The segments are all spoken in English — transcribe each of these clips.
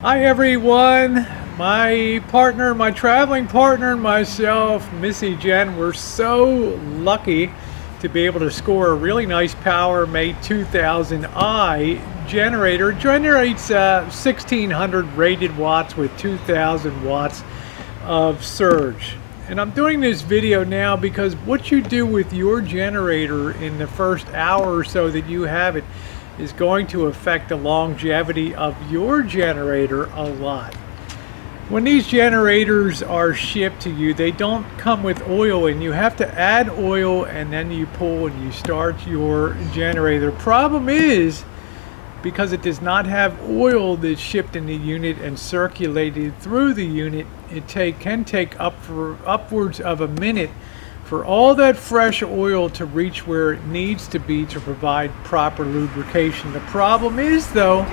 Hi everyone, my partner, my traveling partner and myself, Missy Jen, we're so lucky to be able to score a really nice Power Mate 2000i generator. It generates 1600 rated watts with 2000 watts of surge. And I'm doing this video now because what you do with your generator in the first hour or so that you have it is going to affect the longevity of your generator a lot. When these generators are shipped to you, they don't come with oil, and you have to add oil and then you pull and you start your generator. The problem is, because it does not have oil that's shipped in the unit and circulated through the unit, it can take upwards of a minute for all that fresh oil to reach where it needs to be to provide proper lubrication. The problem is, though,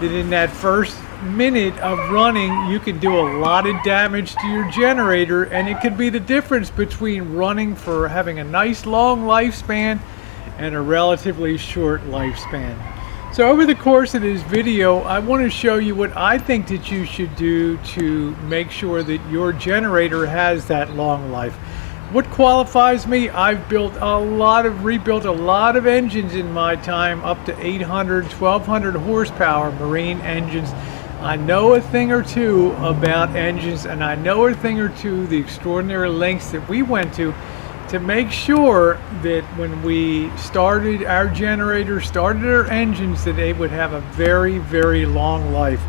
that in that first minute of running, you can do a lot of damage to your generator, and it can be the difference between running for having a nice long lifespan and a relatively short lifespan. So over the course of this video, I want to show you what I think that you should do to make sure that your generator has that long life. What qualifies me? I've rebuilt a lot of engines in my time, up to 800, 1200 horsepower marine engines. I know a thing or two about engines, and I know a thing or two the extraordinary lengths that we went to make sure that when we started our generators, started our engines, that they would have a very, very long life.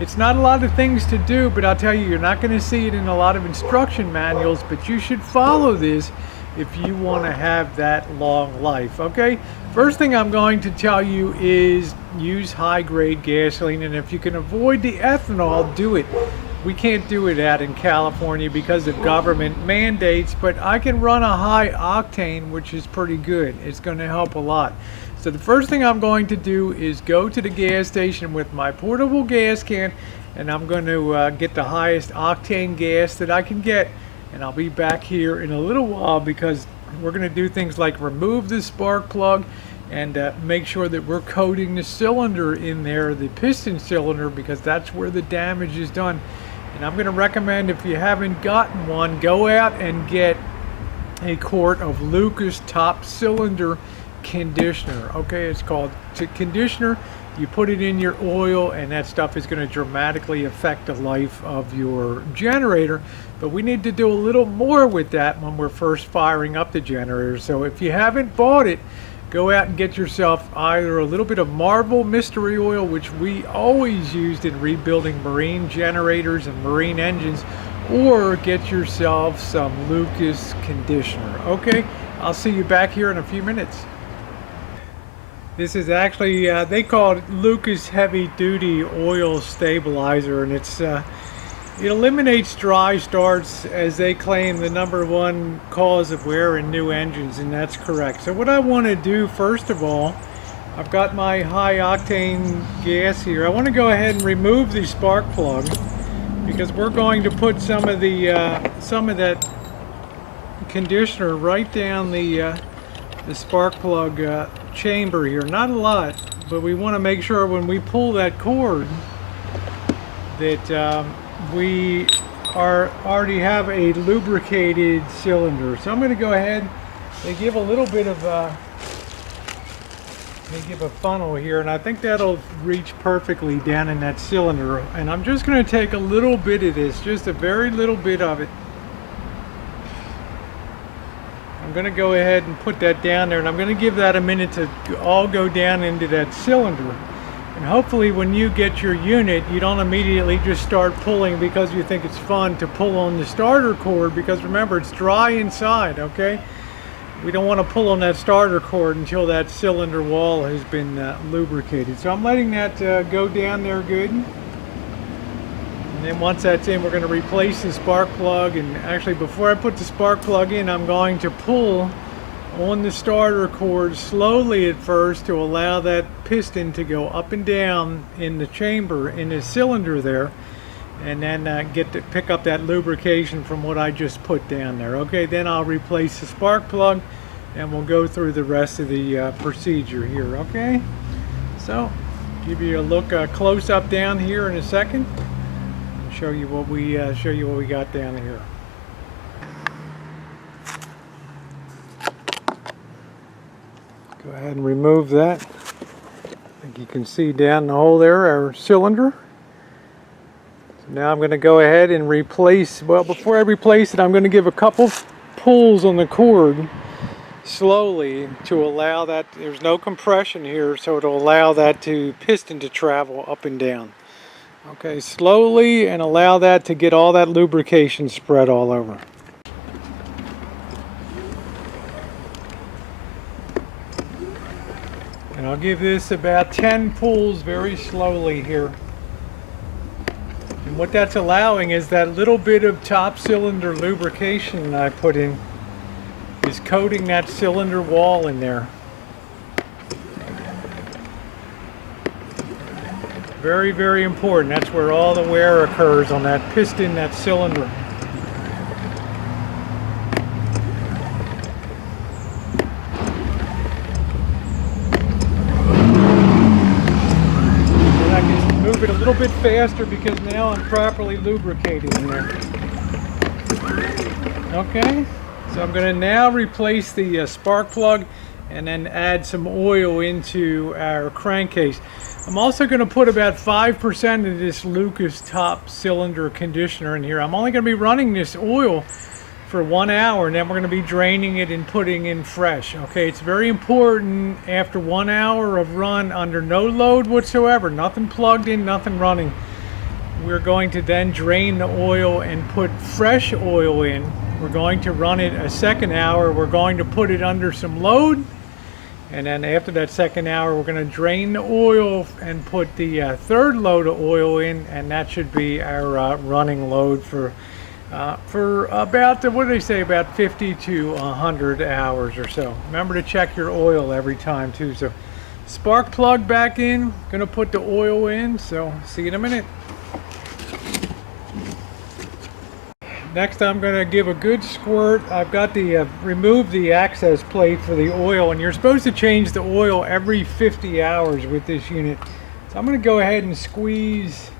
It's not a lot of things to do, but I'll tell you, you're not going to see it in a lot of instruction manuals, but you should follow this if you want to have that long life, okay? First thing I'm going to tell you is use high-grade gasoline, and if you can avoid the ethanol, do it. We can't do it out in California because of government mandates, but I can run a high octane, which is pretty good. It's going to help a lot. So the first thing I'm going to do is go to the gas station with my portable gas can, and I'm going to get the highest octane gas that I can get, and I'll be back here in a little while because we're going to do things like remove the spark plug and make sure that we're coating the cylinder in there, the piston cylinder, because that's where the damage is done. And I'm going to recommend, if you haven't gotten one, go out and get a quart of Lucas top cylinder conditioner. Okay, it's called conditioner. You put it in your oil, and that stuff is going to dramatically affect the life of your generator. But we need to do a little more with that when we're first firing up the generator. So if you haven't bought it, go out and get yourself either a little bit of Marvel mystery oil, which we always used in rebuilding marine generators and marine engines, or get yourself some Lucas conditioner. Okay, I'll see you back here in a few minutes. This is actually, they call it Lucas Heavy Duty Oil Stabilizer, and it eliminates dry starts, as they claim, the #1 cause of wear in new engines, and that's correct. So what I want to do, first of all, I've got my high octane gas here. I want to go ahead and remove the spark plug, because we're going to put some of that conditioner right down the spark plug chamber here. Not a lot, but we want to make sure when we pull that cord that we already have a lubricated cylinder. So I'm going to go ahead. They give a little bit of they give a funnel here, and I think that'll reach perfectly down in that cylinder. And I'm just going to take a little bit of this, just a very little bit of it. I'm going to go ahead and put that down there, and I'm going to give that a minute to all go down into that cylinder. And hopefully when you get your unit, you don't immediately just start pulling because you think it's fun to pull on the starter cord, because remember, it's dry inside, okay? We don't want to pull on that starter cord until that cylinder wall has been lubricated. So I'm letting that go down there good. And then once that's in, we're going to replace the spark plug. And actually, before I put the spark plug in, I'm going to pull on the starter cord slowly at first to allow that piston to go up and down in the chamber, in the cylinder there, and then pick up that lubrication from what I just put down there. Okay, then I'll replace the spark plug, and we'll go through the rest of the procedure here. Okay, so Give you a look close up down here in a second. And show you what we got down here. Go ahead and remove that. I think you can see down the hole there our cylinder. So now I'm going to go ahead and replace, well, before I replace it, I'm going to give a couple pulls on the cord slowly to allow that, there's no compression here, so it'll allow that piston to travel up and down. Okay, slowly, and allow that to get all that lubrication spread all over. And I'll give this about 10 pulls very slowly here. And what that's allowing is that little bit of top cylinder lubrication I put in is coating that cylinder wall in there. Very, very important. That's where all the wear occurs, on that piston, that cylinder. And I can move it a little bit faster because now I'm properly lubricated in there. Okay, so I'm going to now replace the spark plug and then add some oil into our crankcase. I'm also going to put about 5% of this Lucas top cylinder conditioner in here. I'm only going to be running this oil for 1 hour, and then we're going to be draining it and putting in fresh. Okay, it's very important after 1 hour of run under no load whatsoever, nothing plugged in, nothing running. We're going to then drain the oil and put fresh oil in. We're going to run it a second hour. We're going to put it under some load. And then after that second hour, we're going to drain the oil and put the third load of oil in, and that should be our running load for about, what do they say, about 50 to 100 hours or so. Remember to check your oil every time too. So spark plug back in, going to put the oil in, so see you in a minute. Next, I'm going to give a good squirt. I've got the remove the access plate for the oil, and you're supposed to change the oil every 50 hours with this unit. So I'm going to go ahead and squeeze,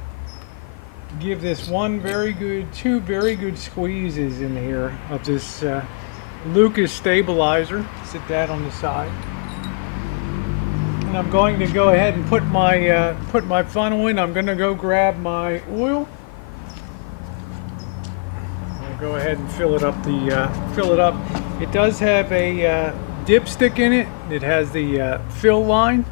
give this two very good squeezes in here of this Lucas stabilizer. Sit that on the side. And I'm going to go ahead and put my funnel in. I'm going to go grab my oil. Go ahead and fill it up. It does have a dipstick in it. It has the fill line,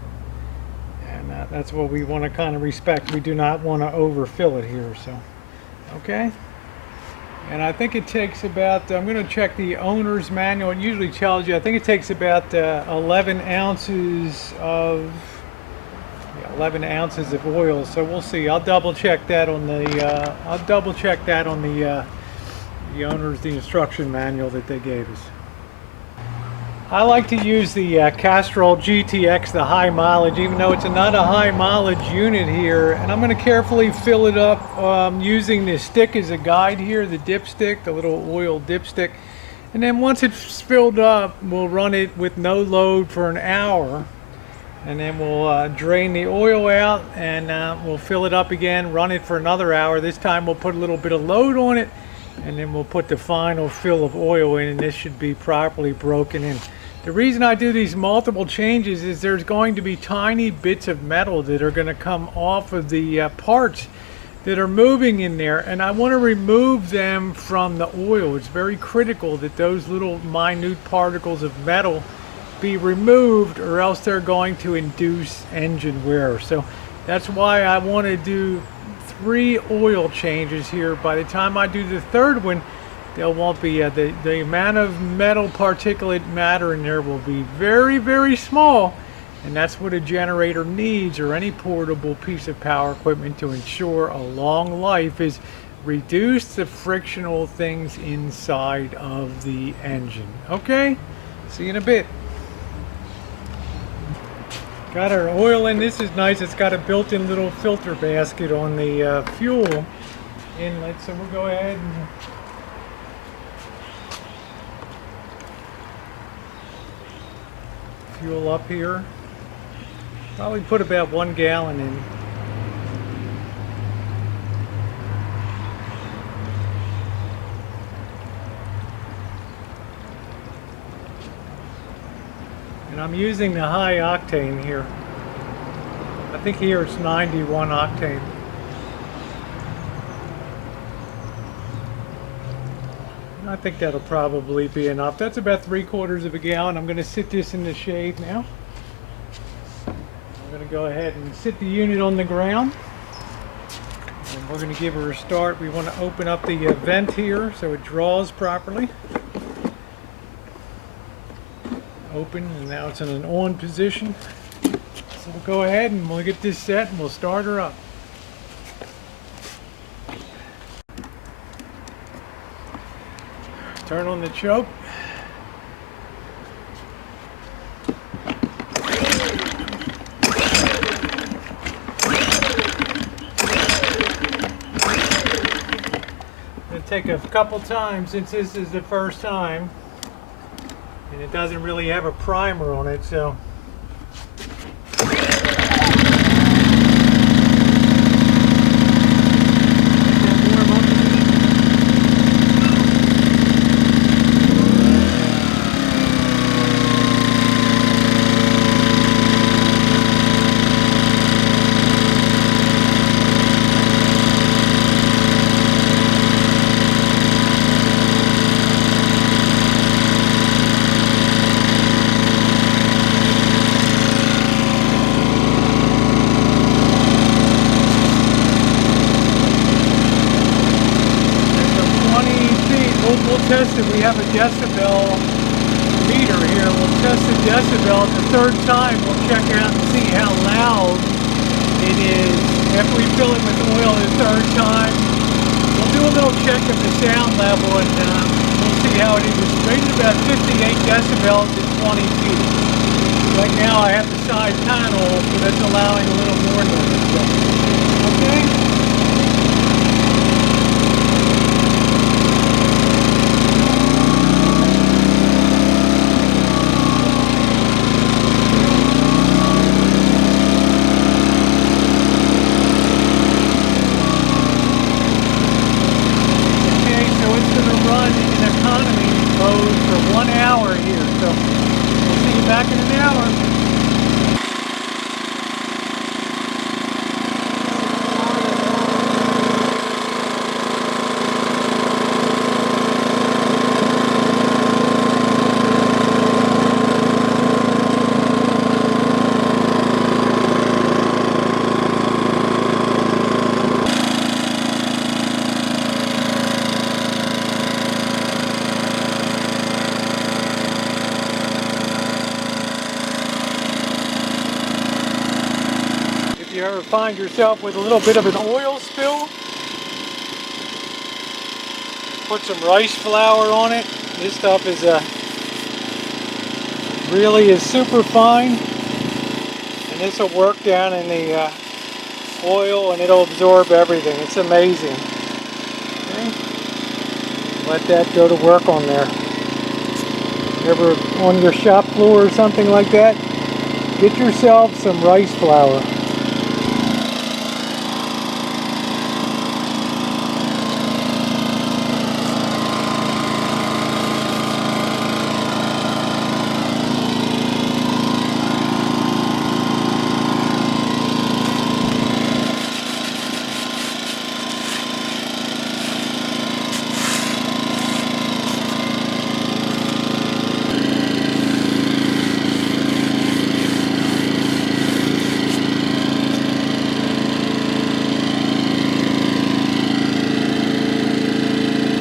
and that's what we want to kind of respect. We do not want to overfill it here. So, okay. And I think it takes about, I'm going to check the owner's manual. It usually tells you, I think it takes about 11 ounces of 11 ounces of oil. So we'll see. I'll double check that on the the instruction manual that they gave us. I like to use the Castrol GTX, the high mileage, even though it's not a high mileage unit here. And I'm going to carefully fill it up using the stick as a guide here, the dipstick, the little oil dipstick. And then once it's filled up, we'll run it with no load for an hour. And then we'll drain the oil out, and we'll fill it up again, run it for another hour. This time we'll put a little bit of load on it, and then we'll put the final fill of oil in, and this should be properly broken in. The reason I do these multiple changes is there's going to be tiny bits of metal that are going to come off of the parts that are moving in there, and I want to remove them from the oil. It's very critical that those little minute particles of metal be removed, or else they're going to induce engine wear. So that's why I want to do 3 oil changes here. By the time I do the third one, there won't be the amount of metal particulate matter in there will be very, very small, and that's what a generator needs, or any portable piece of power equipment, to ensure a long life, is reduce the frictional things inside of the engine. Okay, see you in a bit. Got our oil in. This is nice. It's got a built-in little filter basket on the fuel inlet. So we'll go ahead and fuel up here. Probably put about 1 gallon in. And I'm using the high octane here. I think here it's 91 octane. I think that'll probably be enough. That's about 3/4 of a gallon. I'm going to sit this in the shade now. I'm going to go ahead and sit the unit on the ground. And we're going to give her a start. We want to open up the vent here so it draws properly. Open, and now it's in an on position. So we'll go ahead and we'll get this set and we'll start her up. Turn on the choke. It'll take a couple times since this is the first time, and it doesn't really have a primer on it, so we'll test it. We have a decibel meter here. We'll test the decibel. The third time we'll check out and see how loud it is. After we fill it with oil the third time, we'll do a little check of the sound level and we'll see how it is. It's rated about 58 decibels at 20 feet. Right now I have the side panel, so that's allowing a little more noise. Okay? For 1 hour here, so we'll see you back in an hour. If you ever find yourself with a little bit of an oil spill, put some rice flour on it. This stuff is really is super fine, and this will work down in the oil and it'll absorb everything. It's amazing. Okay. Let that go to work on there. Ever on your shop floor or something like that, get yourself some rice flour.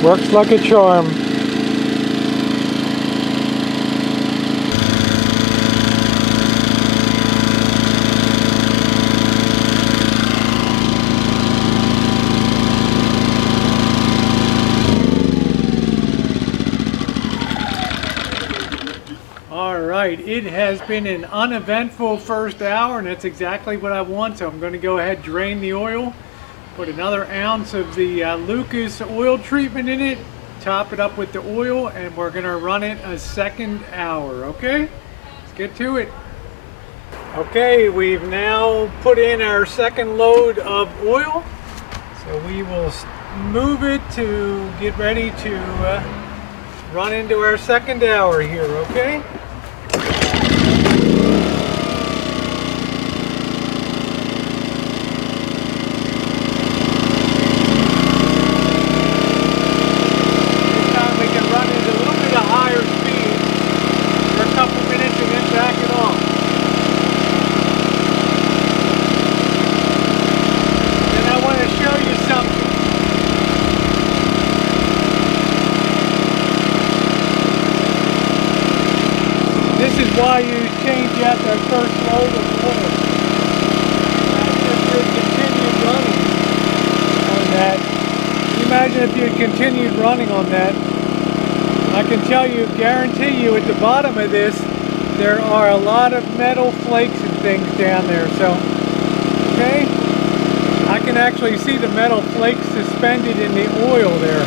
Works like a charm. All right, it has been an uneventful first hour, and that's exactly what I want. So I'm going to go ahead and drain the oil. Put another ounce of the Lucas oil treatment in it, top it up with the oil, and we're gonna run it a second hour, okay? Let's get to it. Okay, we've now put in our second load of oil, so we will move it to get ready to run into our second hour here, okay? This time we can run it a little bit of higher speed for a couple minutes and then back it off. Then I want to show you something. This is why you change out that first load of oil. Imagine if you continued running on that. I can tell you, guarantee you, at the bottom of this, there are a lot of metal flakes and things down there. So, okay, I can actually see the metal flakes suspended in the oil there.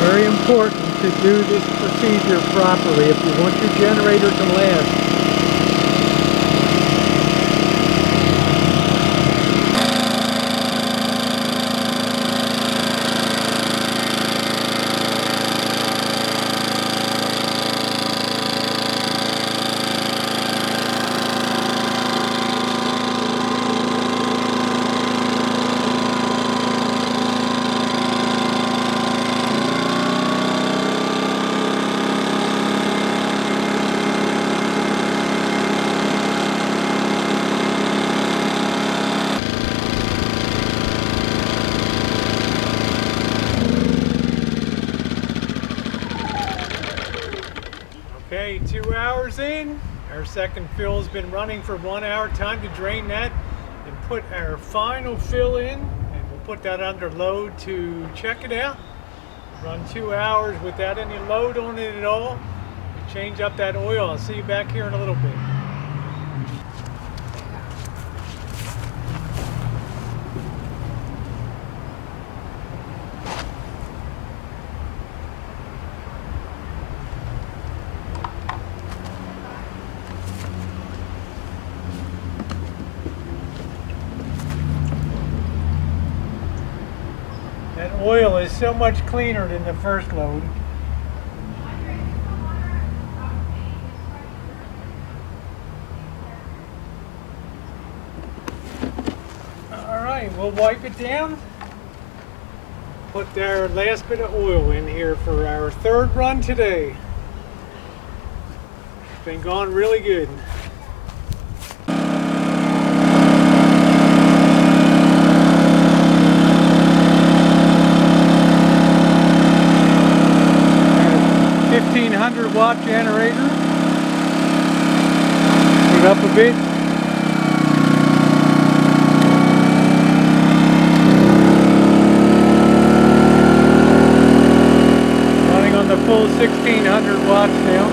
Very important to do this procedure properly if you want your generator to last. Okay, 2 hours in, our second fill has been running for 1 hour. Time to drain that and put our final fill in, and we'll put that under load to check it out. Run 2 hours without any load on it at all. We change up that oil. I'll see you back here in a little bit. That oil is so much cleaner than the first load. Alright, we'll wipe it down. Put our last bit of oil in here for our third run today. It's been going really good. Watt generator. Put it up a bit. Running on the full 1600 watts now.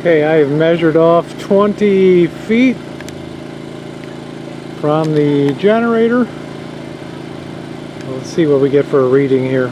Okay, I have measured off 20 feet from the generator. Let's see what we get for a reading here.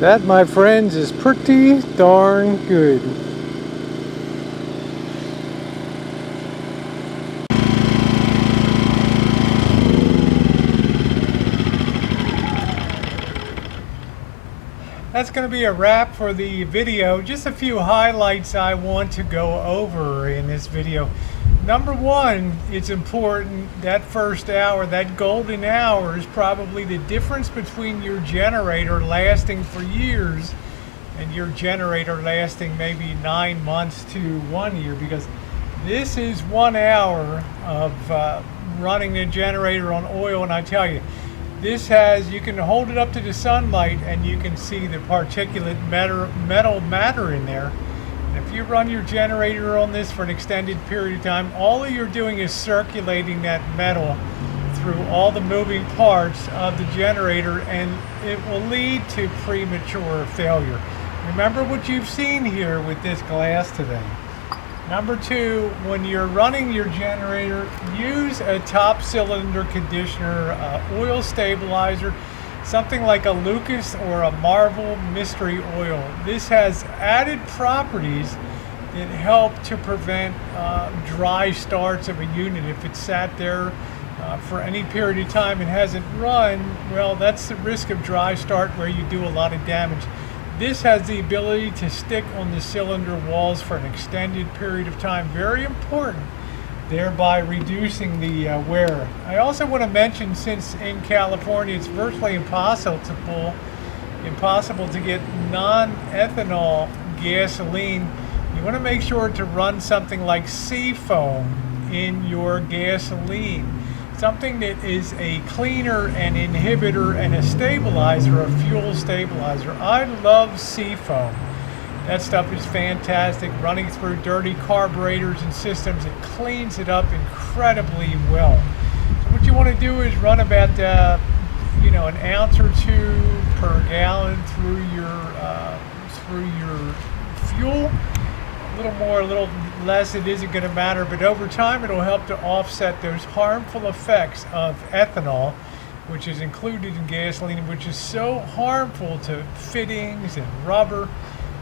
That, my friends, is pretty darn good. That's going to be a wrap for the video. Just a few highlights I want to go over in this video. Number one, it's important that first hour, that golden hour, is probably the difference between your generator lasting for years and your generator lasting maybe 9 months to 1 year, because this is 1 hour of running the generator on oil. And I tell you, this has, you can hold it up to the sunlight and you can see the particulate metal matter in there. And if you run your generator on this for an extended period of time, all you're doing is circulating that metal through all the moving parts of the generator, and it will lead to premature failure. Remember what you've seen here with this glass today. Number two, when you're running your generator, use a top cylinder conditioner, oil stabilizer, something like a Lucas or a Marvel mystery oil. This has added properties that help to prevent dry starts of a unit. If it's sat there for any period of time and hasn't run, well, that's the risk of dry start where you do a lot of damage. This has the ability to stick on the cylinder walls for an extended period of time. Very important, thereby reducing the wear. I also want to mention, since in California it's virtually impossible to get non-ethanol gasoline, you want to make sure to run something like Seafoam in your gasoline. Something that is a cleaner, an inhibitor, and a stabilizer, a fuel stabilizer. I love Seafoam. That stuff is fantastic. Running through dirty carburetors and systems, it cleans it up incredibly well. So what you want to do is run about an ounce or two per gallon through your fuel. A little more, a little less, it isn't going to matter, but over time it'll help to offset those harmful effects of ethanol, which is included in gasoline, which is so harmful to fittings and rubber,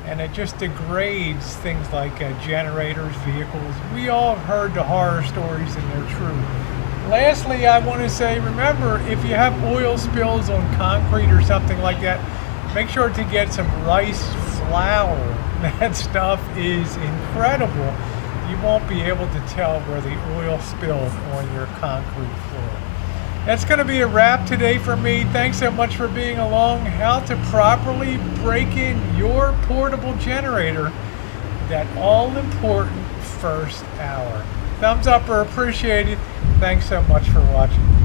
and it just degrades things like generators, vehicles. We all have heard the horror stories, and they're true. Lastly, I want to say, remember, if you have oil spills on concrete or something like that, make sure to get some rice flour. That stuff is incredible. You won't be able to tell where the oil spilled on your concrete floor. That's going to be a wrap today for me. Thanks so much for being along. How to properly break in your portable generator, that all-important first hour. Thumbs up are appreciated. Thanks so much for watching.